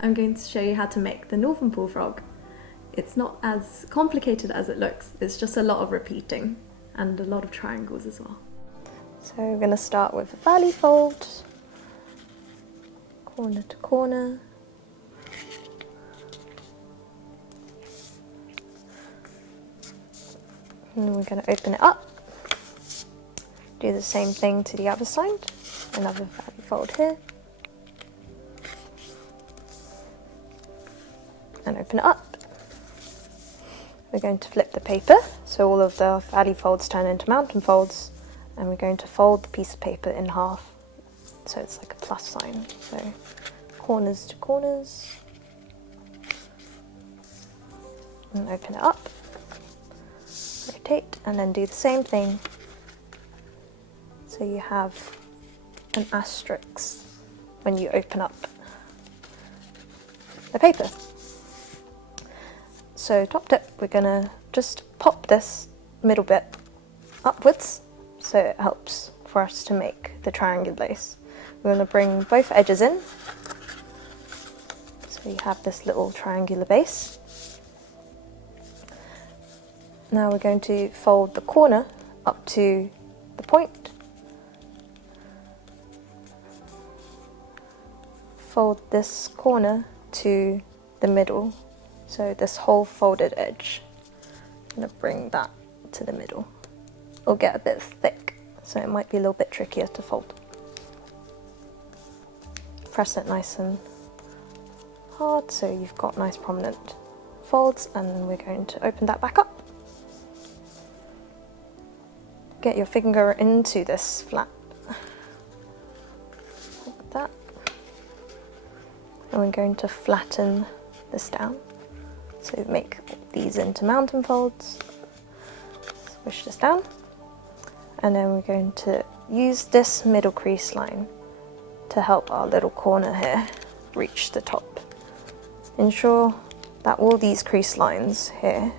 I'm going to show you how to make the northern bullfrog. It's not as complicated as it looks, it's just a lot of repeating and a lot of triangles as well. So we're going to start with a valley fold, corner to corner. And we're going to open it up. Do the same thing to the other side. Another valley fold here. And open it up. We're going to flip the paper, so all of the valley folds turn into mountain folds, and we're going to fold the piece of paper in half, so it's like a plus sign. So corners to corners, and open it up, rotate, and then do the same thing. So you have an asterisk when you open up the paper. So top tip, we're going to just pop this middle bit upwards so it helps for us to make the triangular base. We're going to bring both edges in so you have this little triangular base. Now we're going to fold the corner up to the point. Fold this corner to the middle. So this whole folded edge, I'm going to bring that to the middle. It'll get a bit thick, so it might be a little bit trickier to fold. Press it nice and hard so you've got nice prominent folds, and we're going to open that back up. Get your finger into this flap, like that. And we're going to flatten this down. So make these into mountain folds, squish this down, and then we're going to use this middle crease line to help our little corner here reach the top. Ensure that all these crease lines here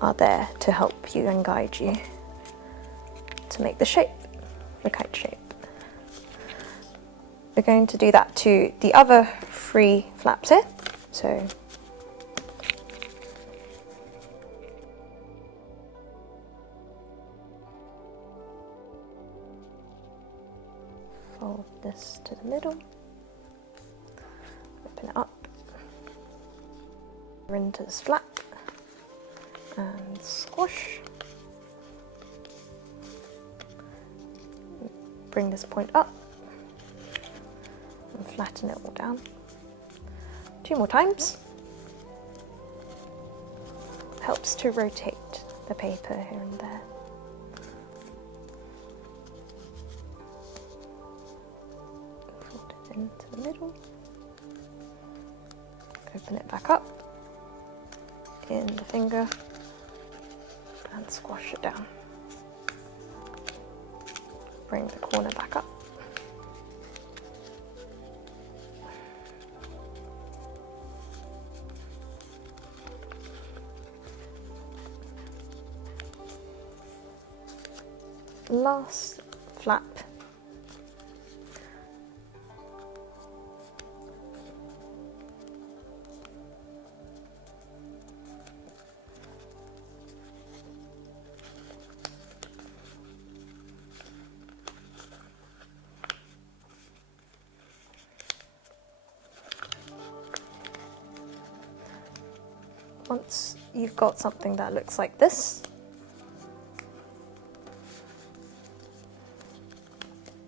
are there to help you and guide you to make the shape, the kite shape. We're going to do that to the other three flaps here. So fold this to the middle, open it up, into this flap, and squash. Bring this point up, and flatten it all down. 2 more times. Helps to rotate the paper here and there. Fold it into the middle. Open it back up in the finger and squash it down. Bring the corner back up. Last flap. Once you've got something that looks like this,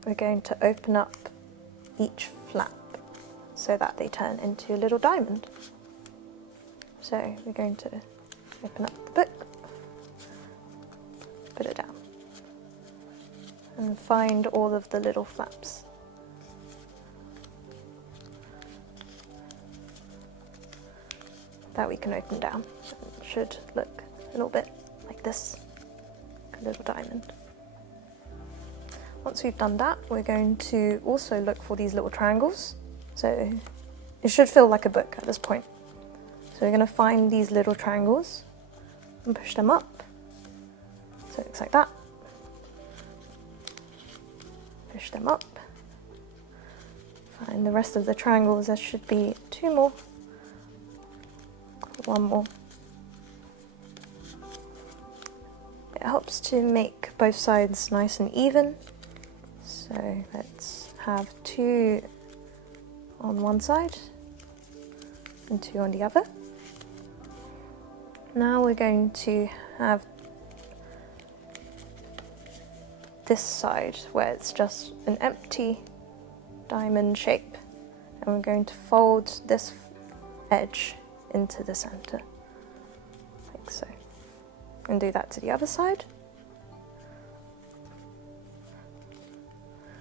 we're going to open up each flap so that they turn into a little diamond. So we're going to open up the book, put it down, and find all of the little flaps. That we can open down. It should look a little bit like this, like a little diamond. Once we've done that, we're going to also look for these little triangles. So it should feel like a book at this point. So we're going to find these little triangles and push them up. So it looks like that. Push them up. find the rest of the triangles. There should be 2 more, 1 more. It helps to make both sides nice and even. So let's have 2 on one side and 2 on the other. Now we're going to have this side where it's just an empty diamond shape, and we're going to fold this edge into the center, like so. And do that to the other side.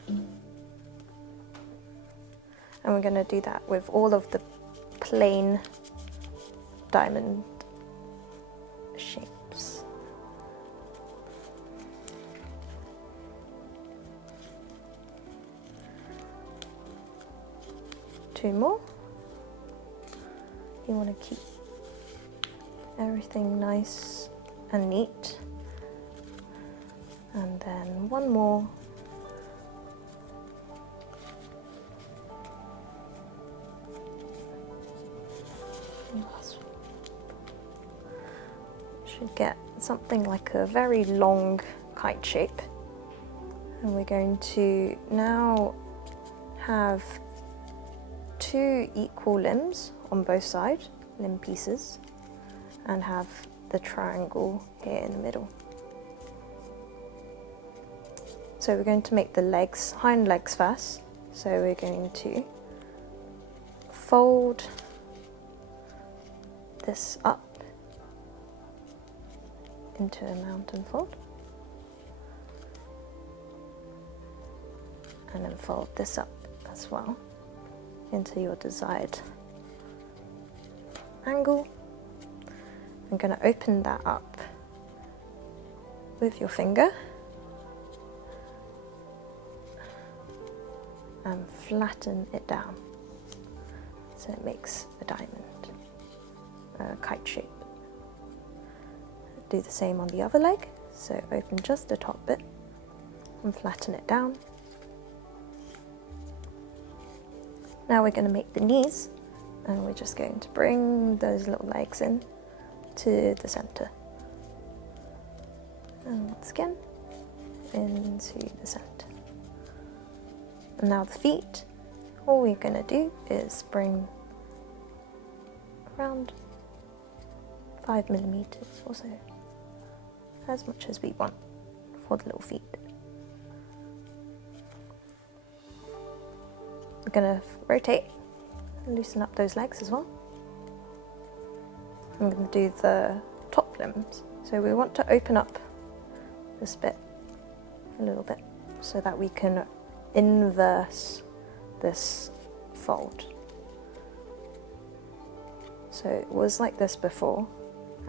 And we're going to do that with all of the plain diamond shapes. Two more. You want to keep everything nice and neat. And then 1 more. Should get something like a very long kite shape. And we're going to now have 2 equal limbs on both sides, limb pieces, and have the triangle here in the middle. So we're going to make the legs, hind legs first. So we're going to fold this up into a mountain fold, and then fold this up as well into your desired angle. I'm going to open that up with your finger and flatten it down so it makes a diamond, a kite shape. Do the same on the other leg, so open just the top bit and flatten it down. Now we're going to make the knees, and we're just going to bring those little legs in to the center. And once again, into the center. And now the feet, all we're going to do is bring around 5 millimeters or so, as much as we want for the little feet. We're going to rotate and loosen up those legs as well. I'm going to do the top limbs. So we want to open up this bit a little bit so that we can inverse this fold. So it was like this before,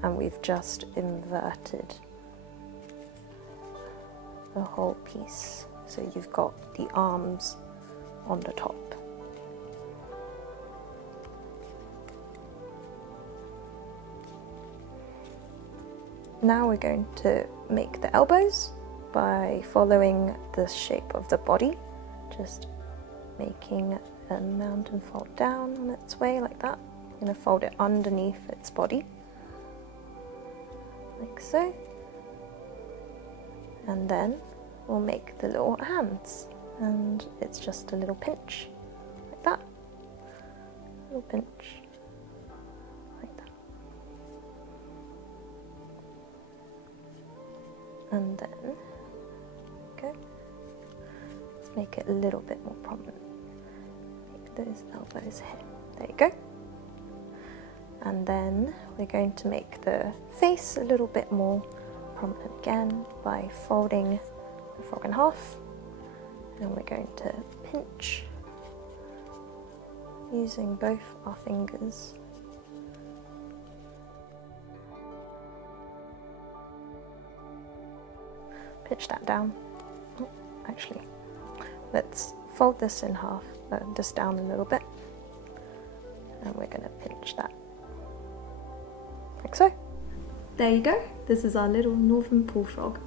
and we've just inverted the whole piece. So you've got the arms on the top. Now we're going to make the elbows by following the shape of the body, just making a mountain fold down on its way like that. I'm going to fold it underneath its body, like so. And then we'll make the little hands, and it's just a little pinch, like that. Little pinch, like that. And then, okay, let's make it a little bit more prominent. Make those elbows here. There you go. And then we're going to make the face a little bit more prominent again by folding the frog in half, and we're going to pinch using both our fingers. Pinch that down. Oh, actually, let's fold this in half, just down a little bit, and we're going to pinch that like so. There you go. This is our little northern bullfrog.